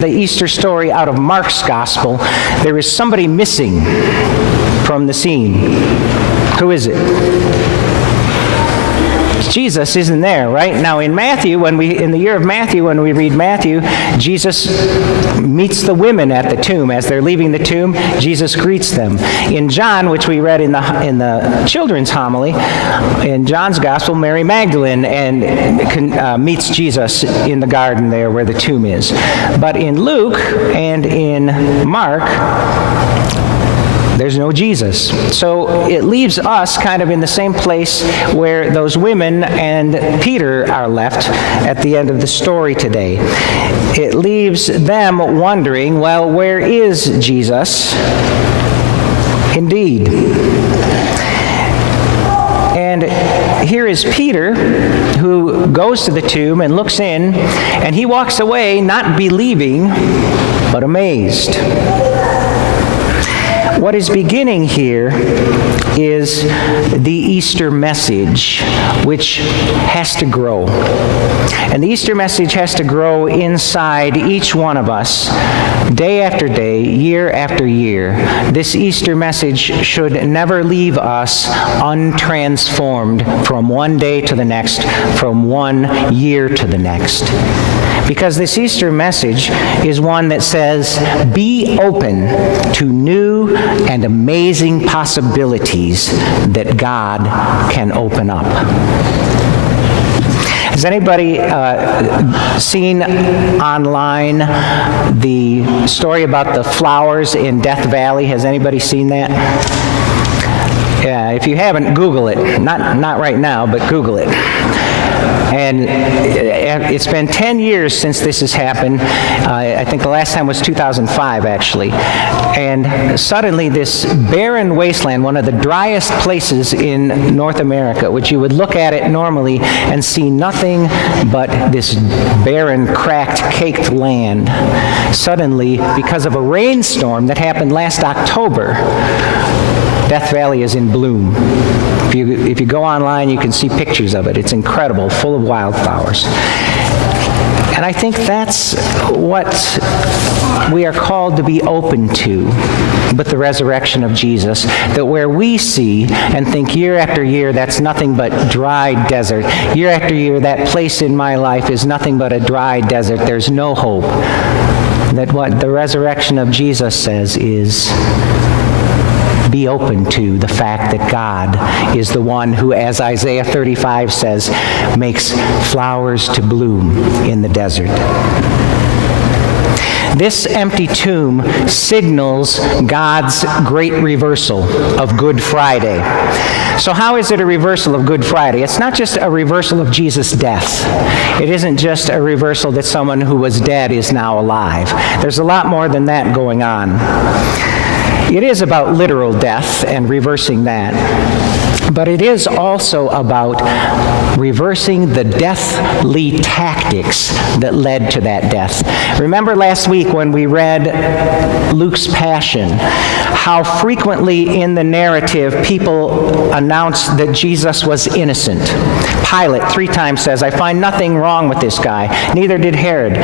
the Easter story out of Mark's gospel, there is somebody missing from the scene. Who is it? Jesus isn't there, right? Now in Matthew, in the year of Matthew, when we read Matthew, Jesus meets the women at the tomb. As they're leaving the tomb, Jesus greets them. In John, which we read in the children's homily, in John's gospel, Mary Magdalene meets Jesus in the garden there where the tomb is. But in Luke and in Mark, there's no Jesus. So it leaves us kind of in the same place where those women and Peter are left at the end of the story today. It leaves them wondering, well, where is Jesus? Indeed. And here is Peter, who goes to the tomb and looks in, and he walks away not believing, but amazed. What is beginning here is the Easter message, which has to grow. And the Easter message has to grow inside each one of us, day after day, year after year. This Easter message should never leave us untransformed from one day to the next, from one year to the next. Because this Easter message is one that says, be open to new and amazing possibilities that God can open up. Has anybody seen online the story about the flowers in Death Valley? Has anybody seen that? Yeah, if you haven't, Google it. Not right now, but Google it. And it's been 10 years since this has happened. I think the last time was 2005, actually. And suddenly this barren wasteland, one of the driest places in North America, which you would look at it normally and see nothing but this barren, cracked, caked land, suddenly, because of a rainstorm that happened last October, Death Valley is in bloom. If you go online, you can see pictures of it. It's incredible, full of wildflowers. And I think that's what we are called to be open to with the resurrection of Jesus, that where we see and think year after year that's nothing but dry desert, year after year that place in my life is nothing but a dry desert, there's no hope, that what the resurrection of Jesus says is, be open to the fact that God is the one who, as Isaiah 35 says, makes flowers to bloom in the desert. This empty tomb signals God's great reversal of Good Friday. So how is it a reversal of Good Friday? It's not just a reversal of Jesus' death. It isn't just a reversal that someone who was dead is now alive. There's a lot more than that going on. It is about literal death and reversing that, but it is also about reversing the deathly tactics that led to that death. Remember last week when we read Luke's Passion, how frequently in the narrative people announced that Jesus was innocent. Pilate 3 times says, I find nothing wrong with this guy. Neither did Herod.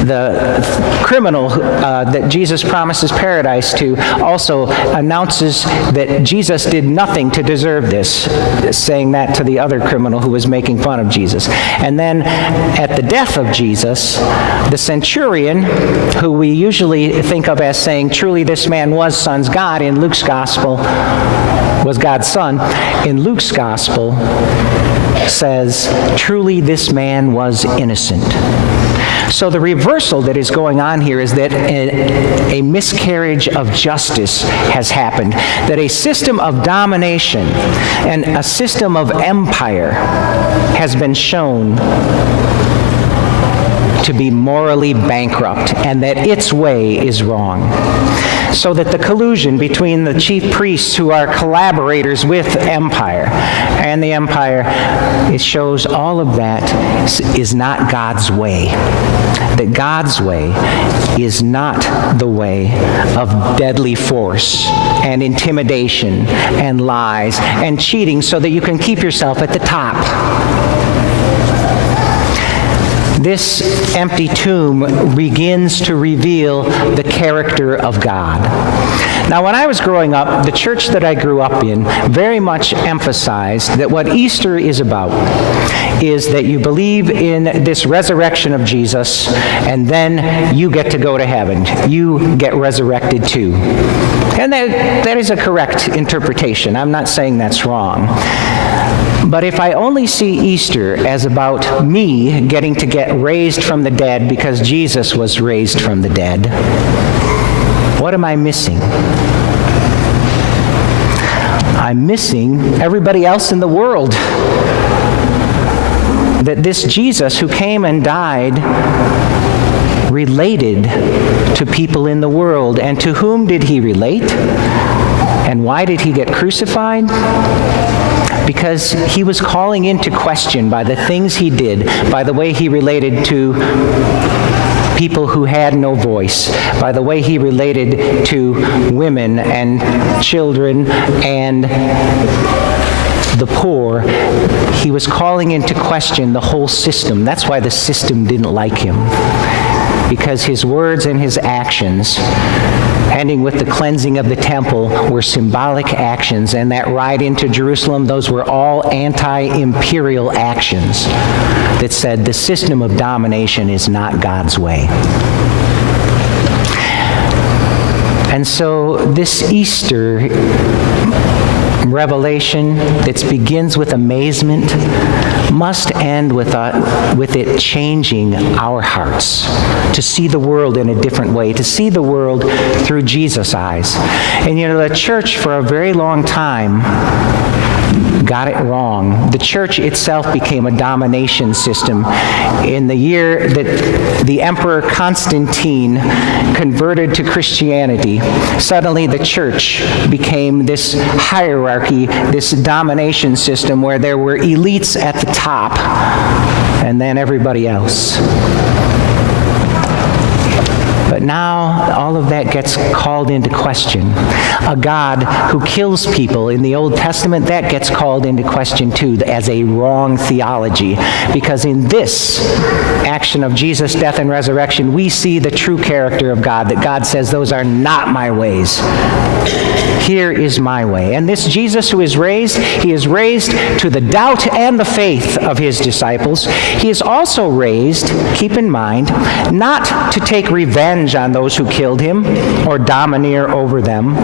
The criminal that Jesus promises paradise to also announces that Jesus did nothing to deserve this, saying that to the other criminal who was making fun of Jesus. And then at the death of Jesus, the centurion, who we usually think of as saying, truly this man was Son's God in Luke's gospel, was God's son, in Luke's gospel says, truly this man was innocent. So the reversal that is going on here is that a miscarriage of justice has happened, that a system of domination and a system of empire has been shown to be morally bankrupt, and that its way is wrong. So that the collusion between the chief priests who are collaborators with empire and the empire, it shows all of that is not God's way. That God's way is not the way of deadly force and intimidation and lies and cheating so that you can keep yourself at the top. this empty tomb begins to reveal the character of God. Now, when I was growing up, the church that I grew up in very much emphasized that what Easter is about is that you believe in this resurrection of Jesus, and then you get to go to heaven. You get resurrected too. And that is a correct interpretation. I'm not saying that's wrong. But if I only see Easter as about me getting to get raised from the dead because Jesus was raised from the dead, what am I missing? I'm missing everybody else in the world. That this Jesus who came and died related to people in the world. And to whom did he relate? And why did he get crucified? Because he was calling into question by the things he did, by the way he related to people who had no voice, by the way he related to women and children and the poor. He was calling into question the whole system. That's why the system didn't like him, because his words and his actions, ending with the cleansing of the temple, were symbolic actions, and that ride into Jerusalem, those were all anti-imperial actions that said the system of domination is not God's way. And so this Easter revelation that begins with amazement must end with it changing our hearts to see the world in a different way, to see the world through Jesus' eyes. And the church for a very long time got it wrong. The church itself became a domination system. In the year that the Emperor Constantine converted to Christianity, suddenly the church became this hierarchy, this domination system where there were elites at the top and then everybody else. But now all of that gets called into question. A God who kills people in the Old Testament, that gets called into question too as a wrong theology. Because in this action of Jesus' death and resurrection, we see the true character of God, that God says, those are not my ways. Here is my way. And this Jesus who is raised, he is raised to the doubt and the faith of his disciples. He is also raised, keep in mind, not to take revenge on those who killed him or domineer over them,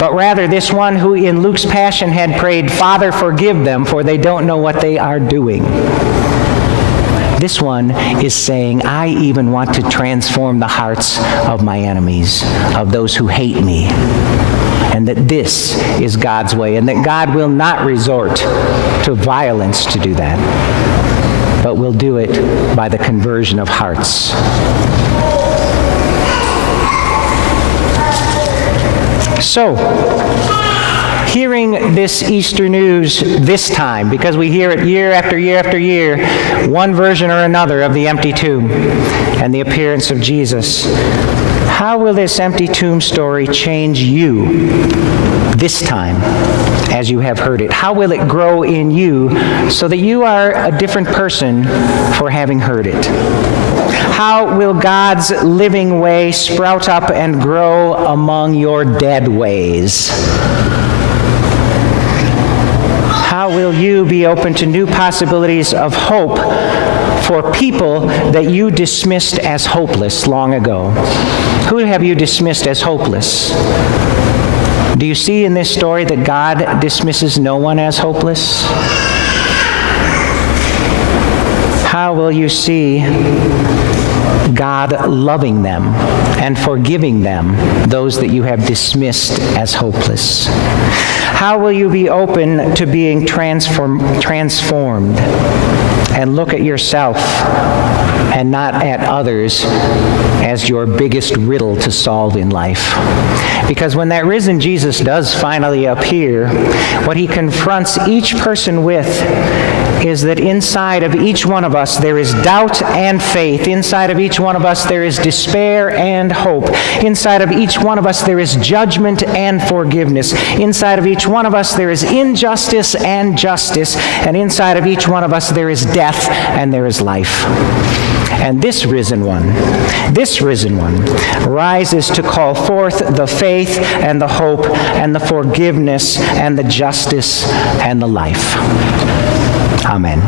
but rather this one who in Luke's Passion had prayed, Father, forgive them, for they don't know what they are doing. This one is saying, I even want to transform the hearts of my enemies, of those who hate me. And that this is God's way, and that God will not resort to violence to do that, but will do it by the conversion of hearts. So, hearing this Easter news this time, because we hear it year after year after year, one version or another of the empty tomb and the appearance of Jesus, how will this empty tomb story change you this time as you have heard it? How will it grow in you so that you are a different person for having heard it? How will God's living way sprout up and grow among your dead ways? How will you be open to new possibilities of hope for people that you dismissed as hopeless long ago? Who have you dismissed as hopeless? Do you see in this story that God dismisses no one as hopeless? How will you see God loving them and forgiving them, those that you have dismissed as hopeless? How will you be open to being transformed and look at yourself and not at others as your biggest riddle to solve in life? Because when that risen Jesus does finally appear, what he confronts each person with is that inside of each one of us there is doubt and faith. Inside of each one of us there is despair and hope. Inside of each one of us there is judgment and forgiveness. Inside of each one of us there is injustice and justice. And inside of each one of us there is death and there is life. And this risen one, rises to call forth the faith and the hope and the forgiveness and the justice and the life. Amen.